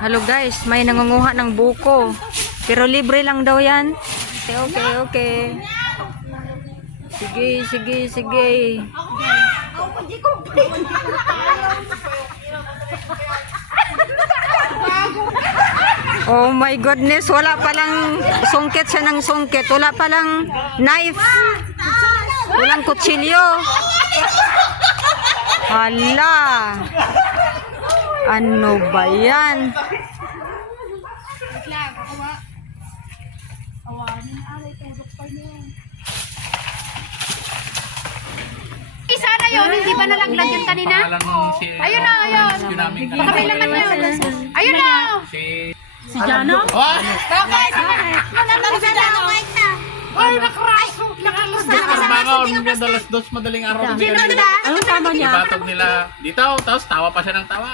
Hello guys, may nangunguha ng buko. Pero libre lang daw yan. Okay. Sige. Oh my goodness, wala palang sungkit siya ng sungkit. Wala palang knife. Walang kutsilyo. Hala. Ano ba yan? Sana yun, hindi ba nalaglag yun kanina? Ayun na, ayun. Baka may laman yun. Ayun na. Si Jano? Bakit? Manatang sa Jano. Ay, nakaraso. Madalas dos madaling araw. Sino na? Anong tama niya? Ibatog nila dito, tapos tawa pa siya ng tawa.